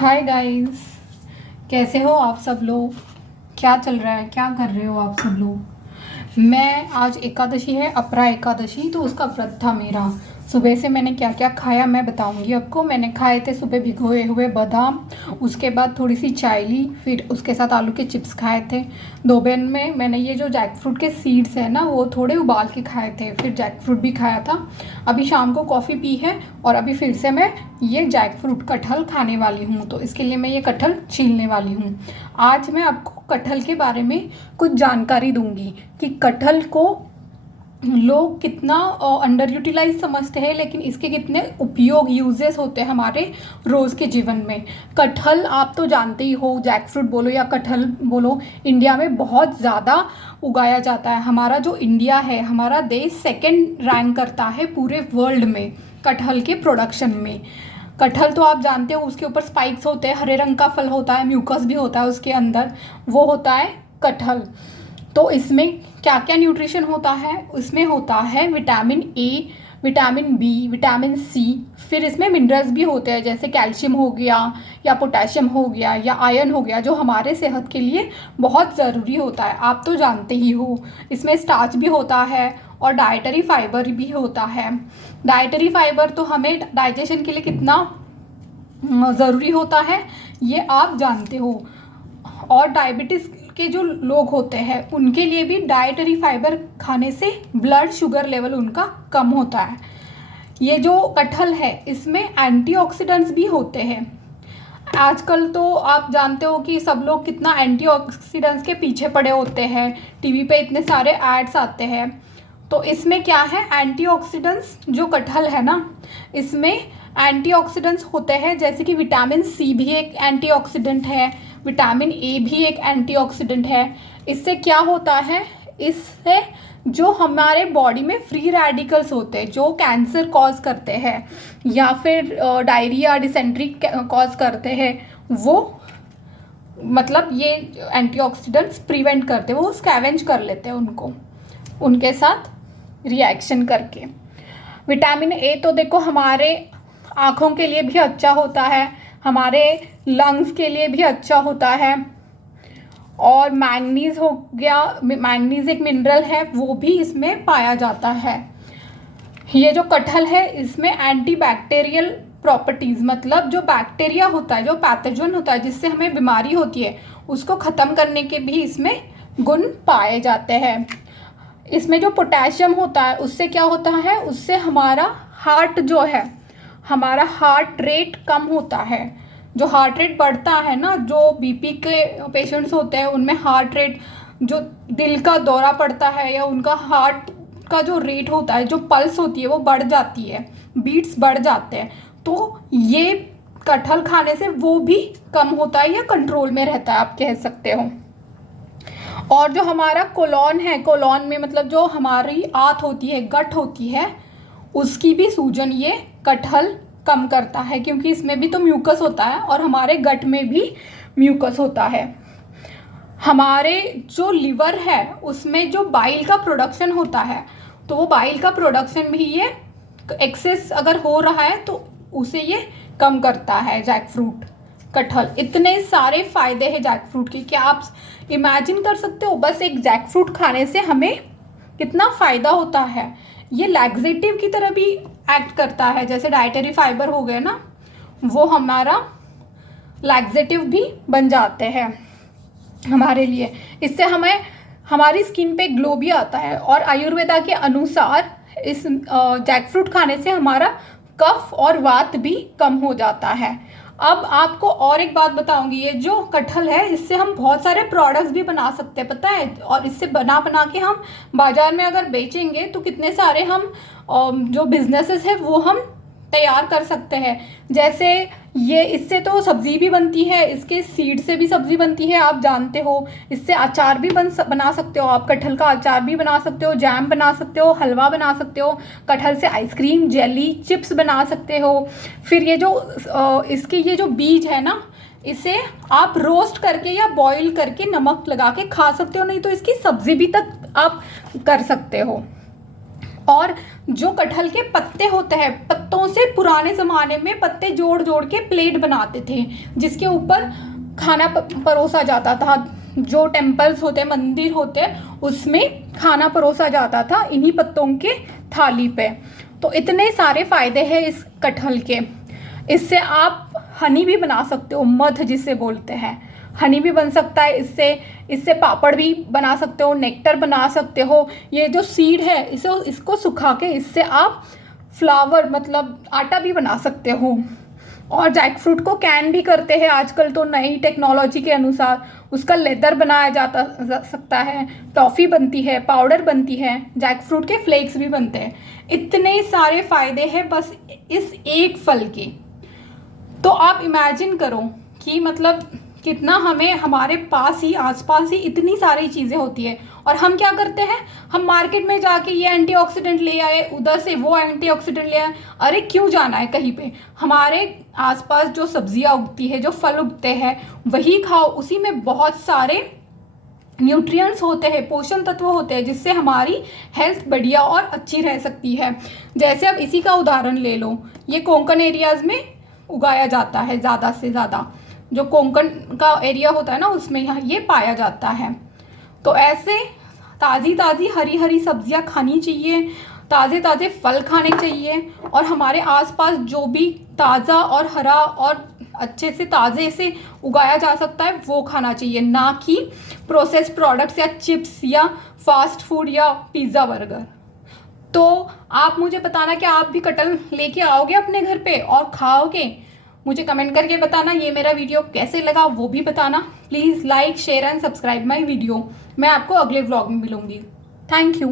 Hi guys. कैसे हो आप सब लोग? क्या चल रहा है, क्या कर रहे हो आप सब लोग? मैं आज एकादशी है, अपरा एकादशी, तो उसका व्रत था मेरा। सुबह से मैंने क्या क्या खाया मैं बताऊंगी आपको। मैंने खाए थे सुबह भिगोए हुए बादाम, उसके बाद थोड़ी सी चाय ली, फिर उसके साथ आलू के चिप्स खाए थे। दोपहर में मैंने ये जो जैक फ्रूट के सीड्स है ना, वो थोड़े उबाल के खाए थे, फिर जैक फ्रूट भी खाया था। अभी शाम को कॉफ़ी पी है और अभी फिर से मैं ये जैक फ्रूट कटहल खाने वाली हूँ, तो इसके लिए मैं ये कटहल छीलने वाली हूँ। आज मैं आपको कटहल के बारे में कुछ जानकारी दूंगी कि कटहल को लोग कितना अंडर यूटिलाइज समझते हैं, लेकिन इसके कितने उपयोग यूजेस होते हैं हमारे रोज़ के जीवन में। कटहल आप तो जानते ही हो, जैक फ्रूट बोलो या कटहल बोलो, इंडिया में बहुत ज़्यादा उगाया जाता है। हमारा जो इंडिया है, हमारा देश सेकंड रैंक करता है पूरे वर्ल्ड में कटहल के प्रोडक्शन में। कटहल तो आप जानते हो, उसके ऊपर स्पाइक्स होते हैं, हरे रंग का फल होता है, म्यूकस भी होता है उसके अंदर, वो होता है कटहल। तो इसमें क्या क्या न्यूट्रिशन होता है? इसमें होता है vitamin A, vitamin B, vitamin C, फिर इसमें मिनरल्स भी होते हैं जैसे कैल्शियम हो गया या पोटेशियम हो गया या आयरन हो गया, जो हमारे सेहत के लिए बहुत ज़रूरी होता है। आप तो जानते ही हो। इसमें स्टार्च भी होता है और डाइटरी फाइबर भी होता है। डाइटरी फाइबर तो हमें डाइजेशन के लिए कितना ज़रूरी होता है ये आप जानते हो। और डायबिटीज़ के जो लोग होते हैं उनके लिए भी डाइटरी फाइबर खाने से ब्लड शुगर लेवल उनका कम होता है। ये जो कटहल है इसमें एंटीऑक्सीडेंट्स भी होते हैं। आजकल तो आप जानते हो कि सब लोग कितना एंटीऑक्सीडेंट्स के पीछे पड़े होते हैं, टीवी पे इतने सारे एड्स आते हैं। तो इसमें क्या है, एंटीऑक्सीडेंट्स जो कटहल है ना, इसमें एंटीऑक्सीडेंट्स होते हैं, जैसे कि विटामिन सी भी एक एंटीऑक्सीडेंट है, विटामिन ए भी एक एंटीऑक्सीडेंट है। इससे क्या होता है, इससे जो हमारे बॉडी में फ्री रेडिकल्स होते हैं जो कैंसर कॉज करते हैं या फिर डायरिया डिसेंट्री कॉज करते हैं, वो मतलब ये एंटीऑक्सीडेंट्स प्रिवेंट करते हैं, वो स्कैवेंज कर लेते हैं उनको, उनके साथ रिएक्शन करके। विटामिन ए तो देखो हमारे आँखों के लिए भी अच्छा होता है, हमारे लंग्स के लिए भी अच्छा होता है। और मैंगनीज हो गया, मैंगनीज एक मिनरल है, वो भी इसमें पाया जाता है। ये जो कटहल है इसमें एंटीबैक्टीरियल प्रॉपर्टीज़, मतलब जो बैक्टीरिया होता है, जो पैथोजन होता है जिससे हमें बीमारी होती है, उसको ख़त्म करने के भी इसमें गुण पाए जाते हैं। इसमें जो पोटेशियम होता है उससे क्या होता है, उससे हमारा हार्ट जो है, हमारा हार्ट रेट कम होता है। जो हार्ट रेट बढ़ता है ना, जो बीपी के पेशेंट्स होते हैं उनमें हार्ट रेट, जो दिल का दौरा पड़ता है या उनका हार्ट का जो रेट होता है, जो पल्स होती है वो बढ़ जाती है, बीट्स बढ़ जाते हैं। तो ये कटहल खाने से वो भी कम होता है या कंट्रोल में रहता है, आप कह सकते हो। और जो हमारा कोलॉन है, कोलॉन में मतलब जो हमारी आंत होती है, गट होती है, उसकी भी सूजन ये कटहल कम करता है, क्योंकि इसमें भी तो म्यूकस होता है और हमारे गट में भी म्यूकस होता है। हमारे जो लिवर है उसमें जो बाइल का प्रोडक्शन होता है, तो वो बाइल का प्रोडक्शन भी ये एक्सेस अगर हो रहा है तो उसे ये कम करता है जैक फ्रूट, कटहल। इतने सारे फायदे हैं जैक फ्रूट के, क्या आप इमेजिन कर सकते हो? बस एक जैक फ्रूट खाने से हमें कितना फ़ायदा होता है। ये लैक्सेटिव की तरह भी एक्ट करता है, जैसे डाइटरी फाइबर हो गए ना, वो हमारा लैक्सेटिव भी बन जाते हैं हमारे लिए। इससे हमें हमारी स्किन पे ग्लो भी आता है। और आयुर्वेदा के अनुसार इस जैक फ्रूट खाने से हमारा कफ और वात भी कम हो जाता है। अब आपको और एक बात बताऊंगी, ये जो कटहल है इससे हम बहुत सारे प्रोडक्ट्स भी बना सकते हैं, पता है। और इससे बना बना के हम बाजार में अगर बेचेंगे तो कितने सारे हम जो बिजनेसेस है वो हम तैयार कर सकते हैं। जैसे ये, इससे तो सब्ज़ी भी बनती है, इसके सीड से भी सब्ज़ी बनती है, आप जानते हो। इससे अचार भी बना सकते हो आप, कटहल का अचार भी बना सकते हो, जैम बना सकते हो, हलवा बना सकते हो, कटहल से आइसक्रीम, जेली, चिप्स बना सकते हो। फिर ये जो इसके ये जो बीज है ना, इसे आप रोस्ट करके या बॉईल करके नमक लगा के खा सकते हो, नहीं तो इसकी सब्ज़ी भी तक आप कर सकते हो। और जो कटहल के पत्ते होते हैं, पत्तों से पुराने ज़माने में पत्ते जोड़ जोड़ के प्लेट बनाते थे जिसके ऊपर खाना परोसा जाता था। जो टेम्पल्स होते हैं, मंदिर होते हैं, उसमें खाना परोसा जाता था इन्हीं पत्तों के थाली पे। तो इतने सारे फ़ायदे हैं इस कटहल के। इससे आप हनी भी बना सकते हो, मध जिसे बोलते हैं, हनी भी बन सकता है इससे पापड़ भी बना सकते हो, नेक्टर बना सकते हो। ये जो सीड है इसको सुखा के इससे आप फ्लावर मतलब आटा भी बना सकते हो। और जैक फ्रूट को कैन भी करते हैं आजकल तो नई टेक्नोलॉजी के अनुसार, उसका लेदर बनाया जा सकता है, टॉफ़ी बनती है, पाउडर बनती है, जैक फ्रूट के फ्लेक्स भी बनते हैं। इतने सारे फ़ायदे हैं बस इस एक फल के। तो आप इमेजिन करो कि मतलब कितना हमें हमारे पास ही आसपास ही इतनी सारी चीज़ें होती है और हम क्या करते हैं, हम मार्केट में जाके ये एंटीऑक्सीडेंट ले आए, उधर से वो एंटीऑक्सीडेंट ले आए। अरे क्यों जाना है कहीं पे, हमारे आसपास जो सब्जियां उगती है, जो फल उगते हैं वही खाओ। उसी में बहुत सारे न्यूट्रिएंट्स होते हैं, पोषण तत्व होते हैं जिससे हमारी हेल्थ बढ़िया और अच्छी रह सकती है। जैसे अब इसी का उदाहरण ले लो, ये कोंकण एरियाज़ में उगाया जाता है, ज़्यादा से ज़्यादा जो कोंकण का एरिया होता है ना उसमें यहाँ ये पाया जाता है। तो ऐसे ताज़ी ताज़ी हरी हरी सब्जियाँ खानी चाहिए, ताज़े ताज़े फल खाने चाहिए और हमारे आसपास जो भी ताज़ा और हरा और अच्छे से ताज़े से उगाया जा सकता है वो खाना चाहिए, ना कि प्रोसेस प्रोडक्ट्स या चिप्स या फास्ट फूड या पिज़्ज़ा बर्गर। तो आप मुझे बताना कि आप भी कटहल लेके आओगे अपने घर पे और खाओगे। मुझे कमेंट करके बताना। ये मेरा वीडियो कैसे लगा वो भी बताना। Please like share and subscribe my video. मैं आपको अगले व्लॉग में मिलूँगी। Thank you.